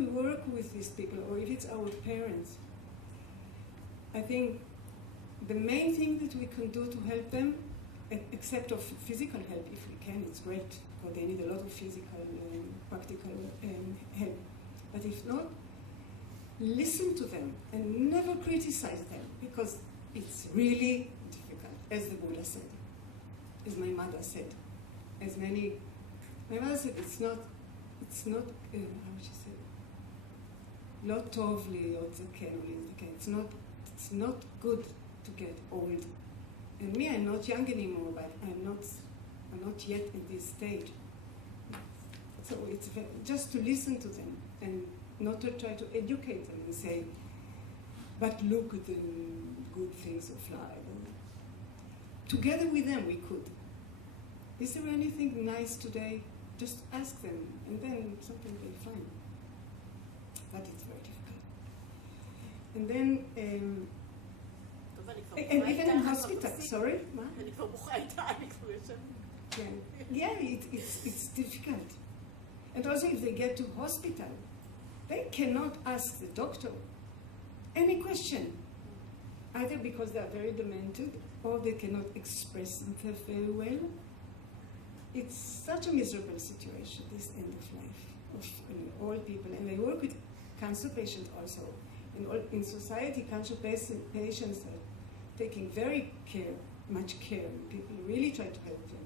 we work with these people, or if it's our parents, I think the main thing that we can do to help them, except of physical help, if we can, it's great, because they need a lot of physical and practical help. But if not, listen to them and never criticize them, because it's really difficult, as the Buddha said, as my mother said, my mother said, it's not, how would she say, לא טוב להיות זקן או להזדקן. It's not good to get old. And me, I'm not young anymore, but I'm not yet in this stage. So it's just to listen to them and not to try to educate them and say, but look at the good things of life. Together with them, we could. Is there anything nice today? Just ask them, and then something will find. But it's very difficult. And then, and even in hospital, sorry? Yeah, it's difficult. And also if they get to hospital, they cannot ask the doctor any question, either because they are very demented or they cannot express themselves very well. It's such a miserable situation, this end of life, of all people. And I work with cancer patients also. In society, cancer patients are taking very much care. People really try to help them.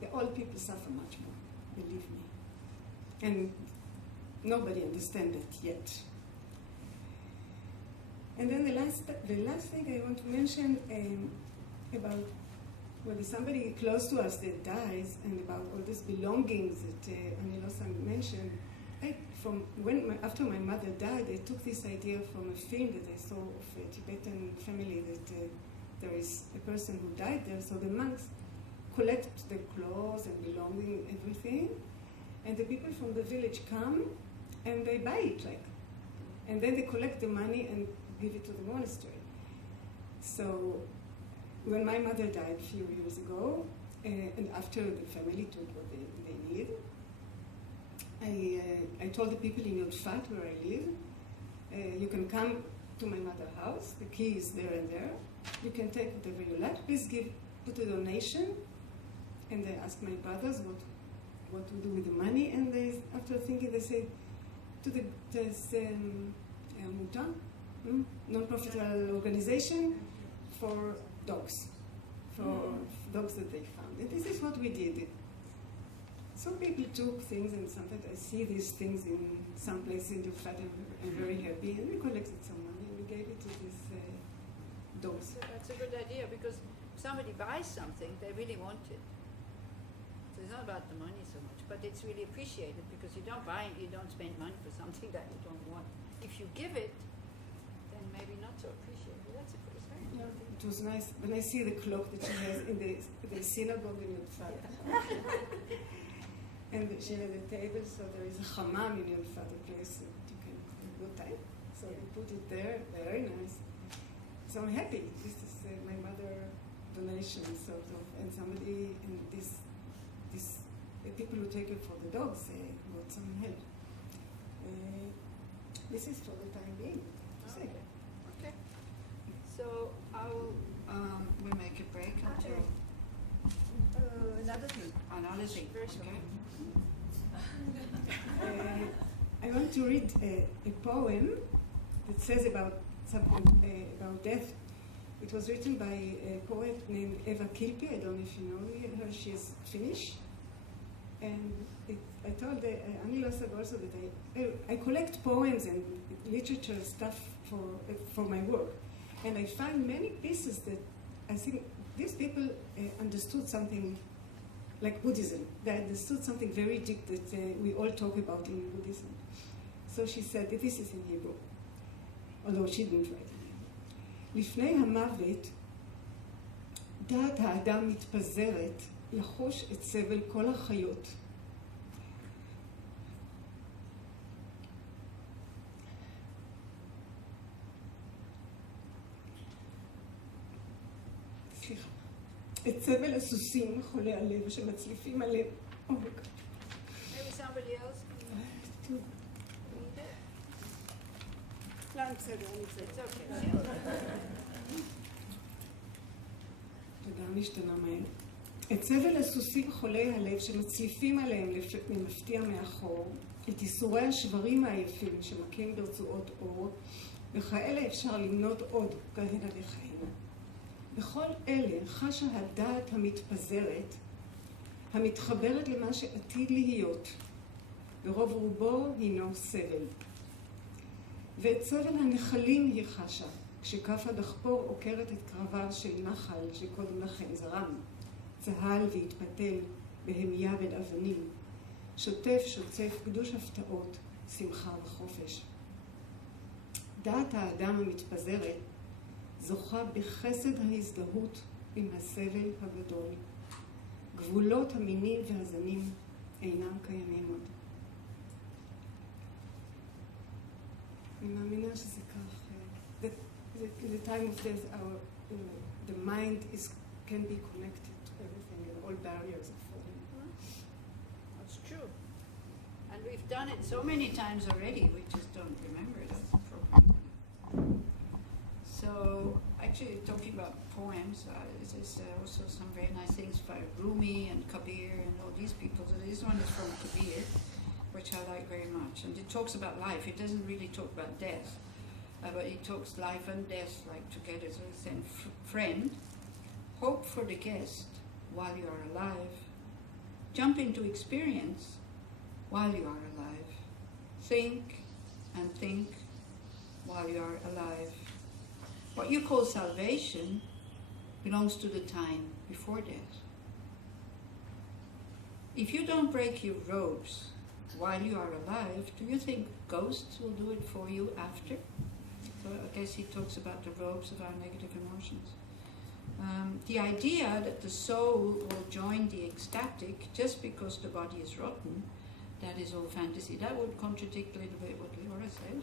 The old people suffer much more, believe me. And nobody understands that yet. And then the last thing I want to mention about when somebody close to us that dies, and about all these belongings that Losang mentioned. After my mother died, I took this idea from a film that I saw of a Tibetan family that there is a person who died there, so the monks collect the clothes and belonging, everything, and the people from the village come and they buy it, and then they collect the money and give it to the monastery. So when my mother died a few years ago, and after the family took what they need, I told the people in Yodfat, where I live, you can come to my mother's house, the key is there and there, you can take whatever you like, please put a donation. And I asked my brothers what to do with the money, and after thinking, they said, to this non-profit organization for dogs, dogs that they found. And this is what we did. Some people took things, and sometimes I see these things in some place in the flat, and I'm very happy, and we collected some money and we gave it to these dogs. That's a good idea, because if somebody buys something, they really want it. So it's not about the money so much, but it's really appreciated, because you don't spend money for something that you don't want. If you give it, then maybe not so appreciated. That's a first thing. Yeah, it was nice when I see the clock that she has in the synagogue in Yodfat. And she had a table, so there is a hammam in Yodfat, a place that you can go time. So they put it there, very nice. So I'm happy. This is my mother donation, sort of, and somebody, and the people who take it for the dogs got some help. This is for the time being. Okay. So we make a break until another thing. Another thing. Very short. I want to read a poem that says about something about death. It was written by a poet named Eva Kilpi. I don't know if you know her. She is Finnish. And I told Losang also that I collect poems and literature stuff for my work. And I find many pieces that I think these people understood something like Buddhism. They understood something very deep that we all talk about in Buddhism. So she said, this is in Hebrew, although she didn't write it. לפני המוות, דעת האדם מתפזרת לחוש את סבל כל החיות. סליחה. את סבל הסוסים חולי הלב שמצליפים עליהם. Maybe somebody else can read it. בסדר, אני בסדר. It's okay. She'll- תודה, משתנה מהר. את סבל הסוסים חולי הלב שמציפים עליהם ממפתיע מאחור, את ייסורי השברים העייפים שמכים ברצועות אור, וכאלה אפשר למנות עוד כהנה וכהנה. בכל אלה חשה הדעת המתפזרת, המתחברת למה שעתיד להיות, ורוב רובו הינו סבל. ואת סבל הנחלים היא חשה, כשכף הדחפור עוקרת את קרביו של נחל שקודם לכן זרם, צהל והתפתל בהמיה בין אבנים, שוטף שוצף גדוש הפתעות, שמחה וחופש. דעת האדם המתפזרת זוכה בחסד ההזדהות עם הסבל הגדול. גבולות המינים והזנים אינם קיימים עוד. אני מאמינה שזה כך. The time of death, the mind can be connected to everything and all barriers are falling. That's true. And we've done it so many times already, we just don't remember. That's the problem. So, actually, talking about poems, there's also some very nice things by Rumi and Kabir and all these people. So this one is from Kabir, which I like very much. And it talks about life. It doesn't really talk about death. But he talks life and death like together. So he's saying, friend, hope for the guest while you are alive. Jump into experience while you are alive. Think and think while you are alive. What you call salvation belongs to the time before death. If you don't break your robes while you are alive, do you think ghosts will do it for you after? So I guess he talks about the robes of our negative emotions. The idea that the soul will join the ecstatic just because the body is rotten, that is all fantasy. That would contradict a little bit what Leora said.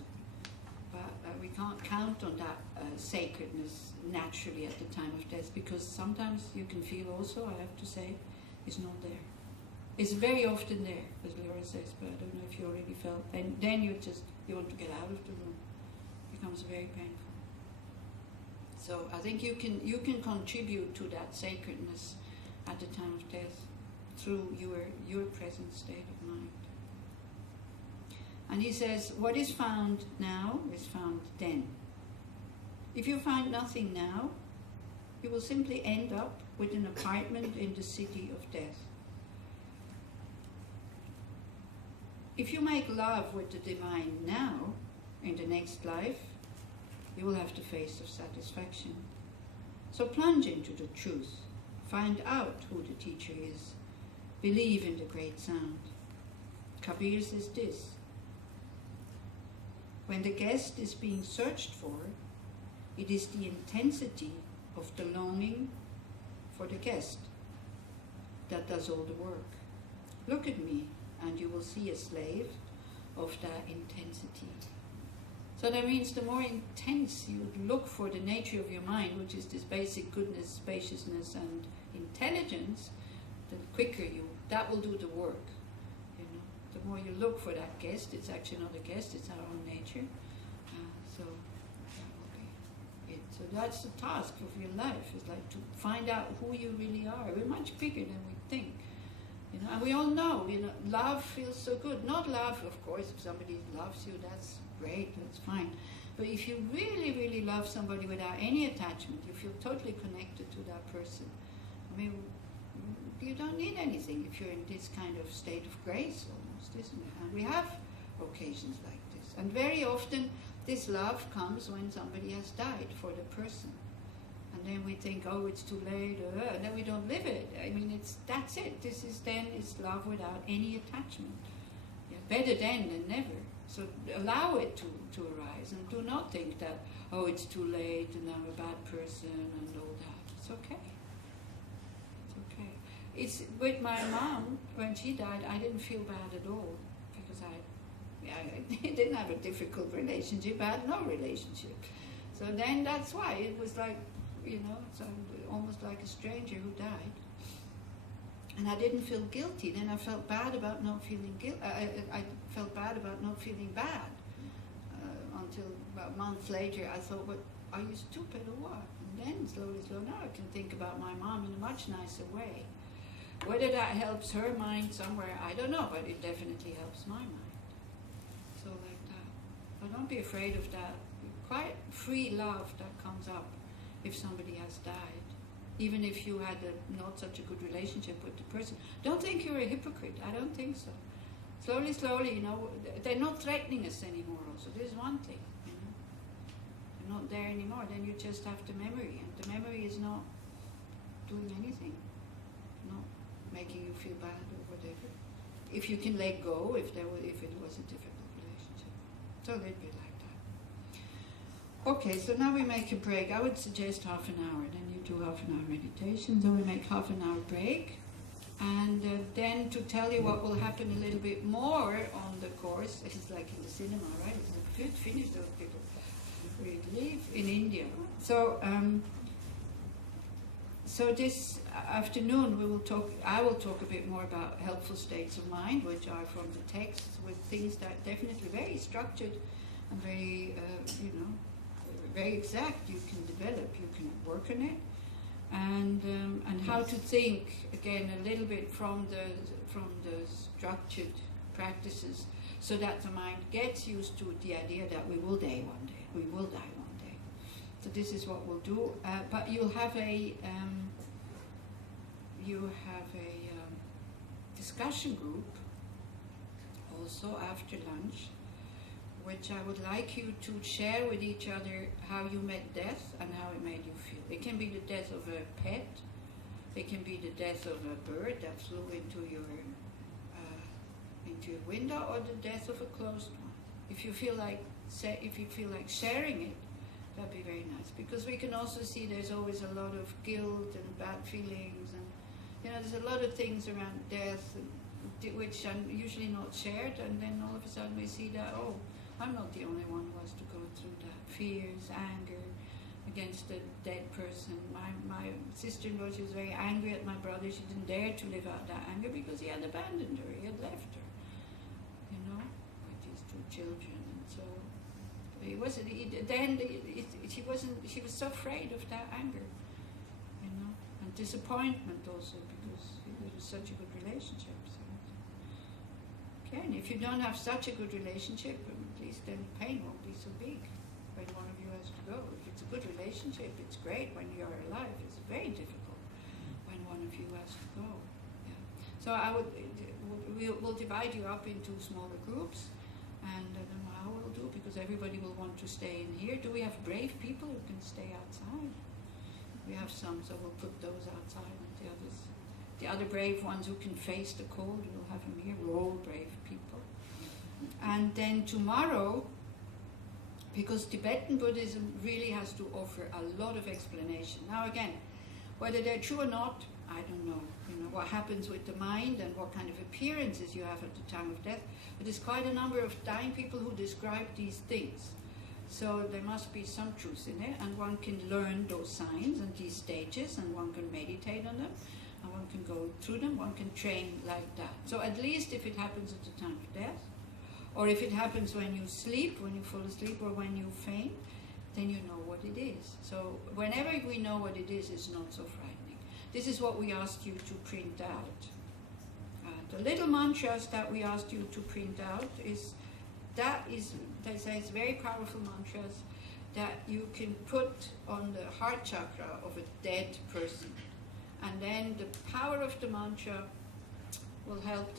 But we can't count on that sacredness naturally at the time of death, because sometimes you can feel also, I have to say, it's not there. It's very often there, as Leora says, but I don't know if you already felt. And then you want to get out of the room. Becomes very painful. So I think you can contribute to that sacredness at the time of death through your present state of mind. And he says, what is found now is found then. If you find nothing now, you will simply end up with an apartment in the city of death. If you make love with the divine now, in the next life, you will have the face of satisfaction. So plunge into the truth. Find out who the teacher is. Believe in the great sound. Kabir says this: when the guest is being searched for, it is the intensity of the longing for the guest that does all the work. Look at me, and you will see a slave of that intensity. So that means the more intense you look for the nature of your mind, which is this basic goodness, spaciousness, and intelligence, the quicker that will do the work. You know, the more you look for that guest, it's actually not a guest; it's our own nature. So that will be it. So that's the task of your life: is like to find out who you really are. We're much bigger than we think. You know, and we all know, love feels so good. Not love, of course, if somebody loves you, that's great, that's fine. But if you really, really love somebody without any attachment, you feel totally connected to that person. I mean, you don't need anything if you're in this kind of state of grace almost, isn't it? And we have occasions like this. And very often, this love comes when somebody has died for the person. And then we think, oh, it's too late, and then we don't live it. I mean, that's it. It's love without any attachment. Yeah, better then than never. So allow it to arise, and do not think that, oh, it's too late, and I'm a bad person, and all that. It's okay. It's okay. It's with my mom, when she died, I didn't feel bad at all, because I didn't have a difficult relationship. I had no relationship. So then that's why it was like, it's almost like a stranger who died. And I didn't feel guilty. Then I felt bad about not feeling guilty. I felt bad about not feeling bad until about a month later I thought, but are you stupid or what? And then slowly, now I can think about my mom in a much nicer way. Whether that helps her mind somewhere, I don't know, but it definitely helps my mind. So like that. But don't be afraid of that. Quite free love that comes up if somebody has died. Even if you had not such a good relationship with the person. Don't think you're a hypocrite. I don't think so. Slowly, you know, they're not threatening us anymore also. There's one thing, you know. They're not there anymore. Then you just have the memory. And the memory is not doing anything. Not making you feel bad or whatever. If you can let go, if it was a difficult relationship. So a little bit like that. Okay, so now we make a break. I would suggest half an hour. Then you do half an hour meditation. So we make half an hour break. And then to tell you what will happen a little bit more on the course, it's like in the cinema, right? It's good, finish those people. We live in India. So, so this afternoon I will talk a bit more about helpful states of mind, which are from the texts, with things that definitely very structured and very, very exact. You can develop, you can work on it. And how to think again a little bit from the structured practices, so that the mind gets used to the idea that we will die one day. We will die one day. So this is what we'll do. But you'll have a discussion group also after lunch, which I would like you to share with each other how you met death and how it made you feel. It can be the death of a pet, it can be the death of a bird that flew into your window, or the death of a closed one. If you feel like sharing it, that'd be very nice. Because we can also see there's always a lot of guilt and bad feelings, and there's a lot of things around death which are usually not shared, and then all of a sudden we see that, oh, I'm not the only one who has to go through that. Fears, anger against a dead person. My sister-in-law, she was very angry at my brother. She didn't dare to live out that anger because he had abandoned her. He had left her, with his two children. And so he wasn't. She was so afraid of that anger, and disappointment also, because it was such a good relationship. So, okay, and if you don't have such a good relationship, at least then the pain won't be so big when one of you has to go. If it's a good relationship, it's great when you're alive. It's very difficult when one of you has to go. Yeah. So we'll divide you up into smaller groups, and I don't know how we'll do, because everybody will want to stay in here. Do we have brave people who can stay outside? We have some, so we'll put those outside, and the other brave ones who can face the cold, we'll have them here. We're all brave people. And then tomorrow, because Tibetan Buddhism really has to offer a lot of explanation. Now again, whether they're true or not, I don't know. What happens with the mind and what kind of appearances you have at the time of death. But there's quite a number of dying people who describe these things. So there must be some truth in it, and one can learn those signs and these stages, and one can meditate on them, and one can go through them, one can train like that. So at least if it happens at the time of death, or if it happens when you sleep, when you fall asleep, or when you faint, then you know what it is. So whenever we know what it is, it's not so frightening. This is what we asked you to print out. The little mantras that we asked you to print out they say it's very powerful mantras that you can put on the heart chakra of a dead person. And then the power of the mantra will help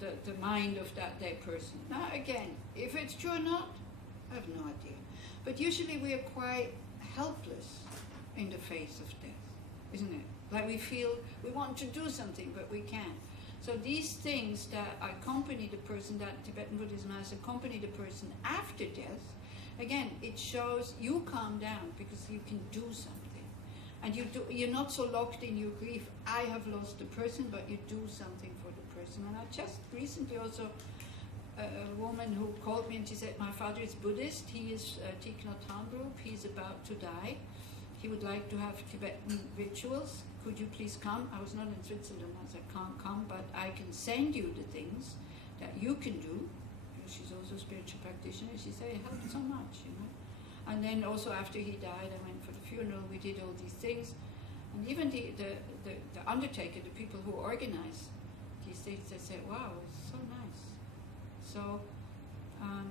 the mind of that dead person. Now again, if it's true or not, I have no idea. But usually we are quite helpless in the face of death, isn't it? Like we feel we want to do something, but we can't. So these things that accompany the person, that Tibetan Buddhism has accompanied the person after death, again, it shows you calm down because you can do something. And you're not so locked in your grief, I have lost the person, but you do something for the person. And I just recently also, a woman who called me and she said, my father is Buddhist, he is Thich Nhat Hanh group, he's about to die. He would like to have Tibetan rituals. Could you please come? I was not in Switzerland, I said, I can't come, but I can send you the things that you can do. She's also also spiritual practitioner. She said it helped so much, you know. And then also after he died, I went for the funeral. We did all these things, and even the undertaker, the people who organize these things, they said, "Wow, it's so nice." So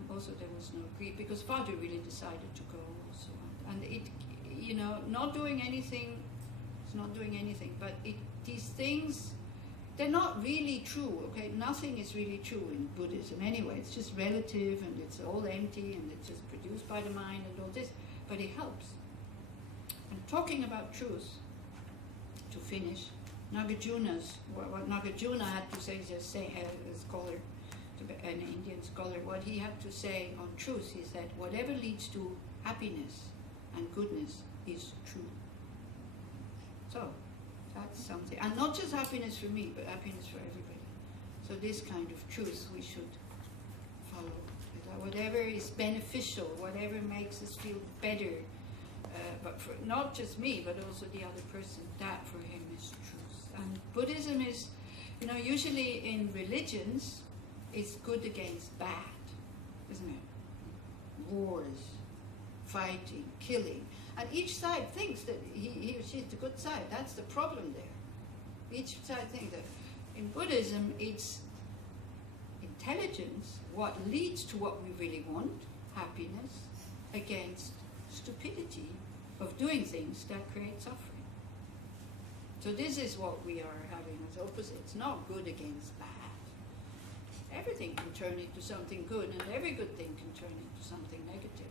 also there was no grief because Father really decided to go also, and it, you know, not doing anything. It's not doing anything, but these things. They're not really true, okay? Nothing is really true in Buddhism anyway. It's just relative and it's all empty and it's just produced by the mind and all this, but it helps. And talking about truth, to finish, Nagarjuna's, what Nagarjuna had to say, just say, a scholar, an Indian scholar, what he had to say on truth is that whatever leads to happiness and goodness is true. So, that's something, and not just happiness for me, but happiness for everybody. So this kind of truth we should follow. Whatever is beneficial, whatever makes us feel better, but for not just me, but also the other person, that for him is truth. And Buddhism is, you know, usually in religions, it's good against bad, isn't it? Wars, fighting, killing. And each side thinks that he or she is the good side. That's the problem there. Each side thinks that. In Buddhism, it's intelligence, what leads to what we really want, happiness, against stupidity of doing things that create suffering. So this is what we are having as opposites, not good against bad. Everything can turn into something good, and every good thing can turn into something negative.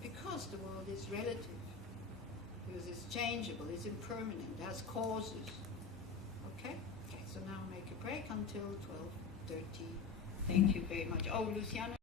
Because the world is relative, because it's changeable, it's impermanent, it has causes. Okay, so now make a break until 12:30. Thank you very much. Oh, Luciana.